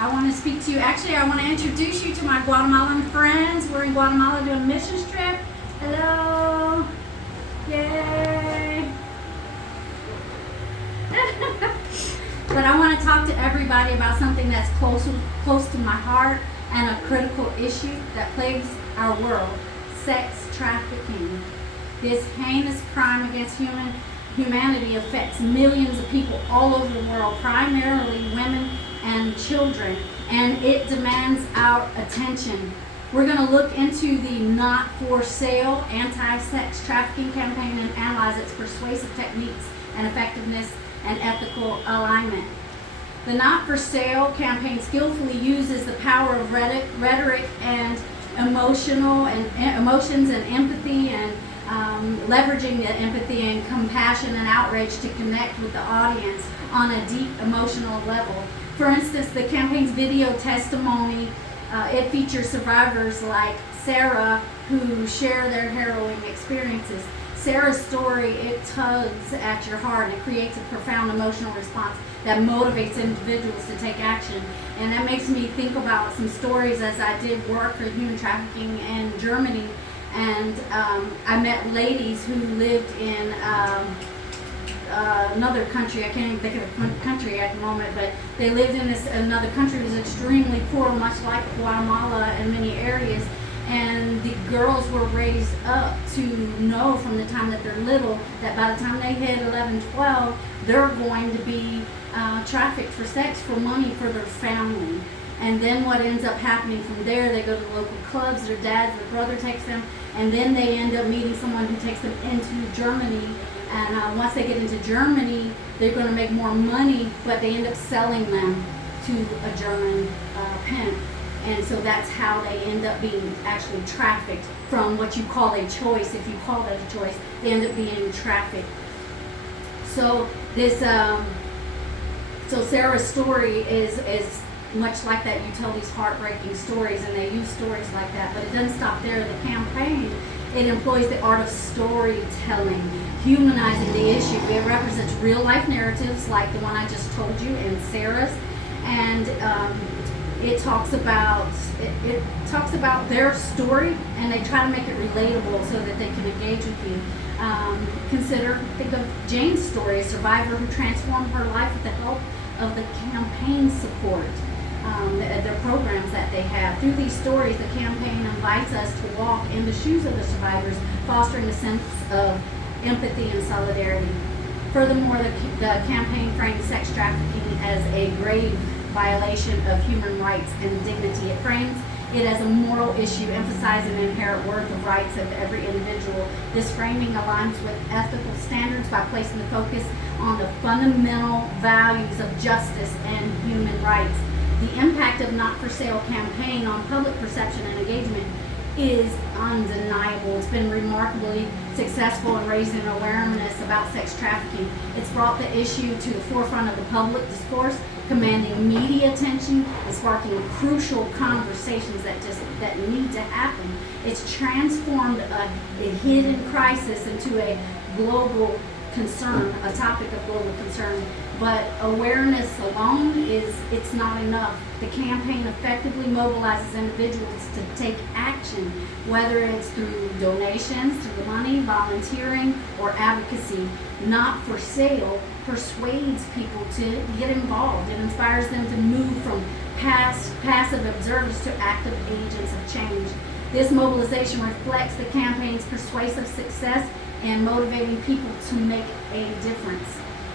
I want to speak to you. Actually, I want to introduce you to my Guatemalan friends. We're in Guatemala doing a mission trip. Hello. Yay. But I want to talk to everybody about something that's close to my heart and a critical issue that plagues our world: sex trafficking. This heinous crime against humanity affects millions of people all over the world, primarily women and children, and it demands our attention. We're going to look into the Not For Sale anti-sex trafficking campaign and analyze its persuasive techniques and effectiveness and ethical alignment. The Not For Sale campaign skillfully uses the power of rhetoric and emotions and empathy, and leveraging the empathy and compassion and outrage to connect with the audience on a deep emotional level. For instance, the campaign's video testimony, it features survivors like Sarah who share their harrowing experiences. Sarah's story, it tugs at your heart and it creates a profound emotional response that motivates individuals to take action. And that makes me think about some stories as I did work for human trafficking in Germany. And I met ladies who lived in another country. I can't even think of a country at the moment, but they lived in another country that was extremely poor, much like Guatemala in many areas. And the girls were raised up to know from the time that they're little that by the time they hit 11, 12, they're going to be trafficked for sex, for money, for their family. And then what ends up happening from there, they go to the local clubs, their dad, their brother takes them, and then they end up meeting someone who takes them into Germany. And once they get into Germany, they're going to make more money, but they end up selling them to a German pimp. And so that's how they end up being actually trafficked from what you call a choice. If you call that a choice, they end up being trafficked. So this, so Sarah's story is much like that. You tell these heartbreaking stories, and they use stories like that. But it doesn't stop there. The campaign, it employs the art of storytelling, humanizing the issue. It represents real life narratives like the one I just told you and Sarah's, and it talks about their story, and they try to make it relatable so that they can engage with you. Think of Jane's story, a survivor who transformed her life with the help of the campaign support. Their programs that they have. Through these stories, the campaign invites us to walk in the shoes of the survivors, fostering a sense of empathy and solidarity. Furthermore, the campaign frames sex trafficking as a grave violation of human rights and dignity. It frames it as a moral issue, emphasizing the inherent worth of rights of every individual. This framing aligns with ethical standards by placing the focus on the fundamental values of justice and human rights. The impact of Not For Sale campaign on public perception and engagement is undeniable. It's been remarkably successful in raising awareness about sex trafficking. It's brought the issue to the forefront of the public discourse, commanding media attention and sparking crucial conversations that need to happen. It's transformed a hidden crisis into a global concern, a topic of global concern. But awareness alone it's not enough. The campaign effectively mobilizes individuals to take action, whether it's through donations, through money, volunteering, or advocacy. Not For Sale persuades people to get involved. It inspires them to move from passive observers to active agents of change. This mobilization reflects the campaign's persuasive success and motivating people to make a difference.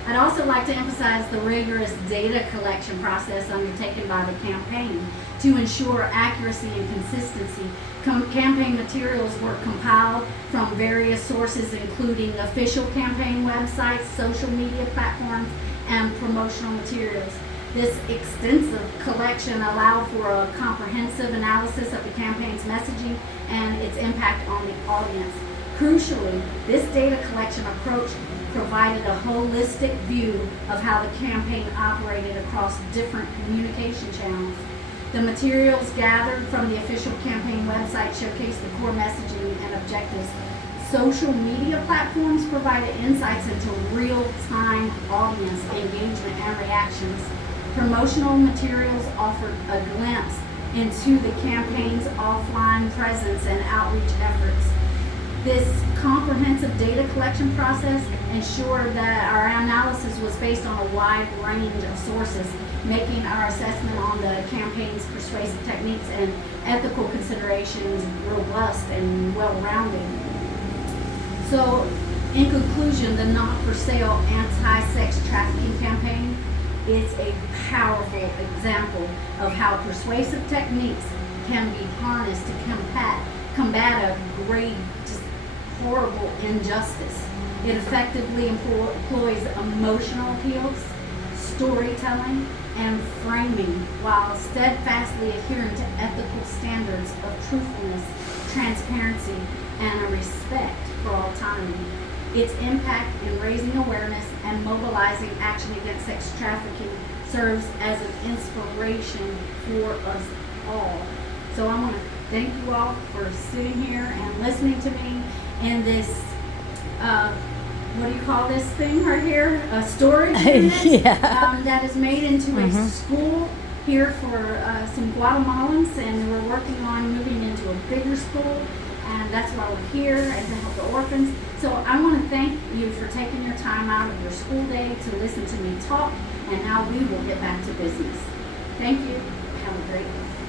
I'd also like to emphasize the rigorous data collection process undertaken by the campaign to ensure accuracy and consistency. Campaign materials were compiled from various sources, including official campaign websites, social media platforms, and promotional materials. This extensive collection allowed for a comprehensive analysis of the campaign's messaging and its impact on the audience. Crucially, this data collection approach provided a holistic view of how the campaign operated across different communication channels. The materials gathered from the official campaign website showcase the core messaging and objectives. Social media platforms provided insights into real-time audience engagement and reactions. Promotional materials offered a glimpse into the campaign's offline presence and outreach efforts. This comprehensive data collection process ensured that our analysis was based on a wide range of sources, making our assessment on the campaign's persuasive techniques and ethical considerations robust and well-rounded. So, in conclusion, the Not-for-Sale Anti-Sex Trafficking Campaign is a powerful example of how persuasive techniques can be harnessed to combat a great, just horrible injustice. It effectively employs emotional appeals, storytelling, and framing while steadfastly adhering to ethical standards of truthfulness, transparency, and a respect for autonomy. Its impact in raising awareness and mobilizing action against sex trafficking serves as an inspiration for us all. So I want to thank you all for sitting here and listening to me in this, what do you call this thing right here? A storage unit that is made into a school here for some Guatemalans, and we're working on moving into a bigger school. And that's why we're here, and to help the orphans. So I want to thank you for taking your time out of your school day to listen to me talk, and now we will get back to business. Thank you. Have a great day.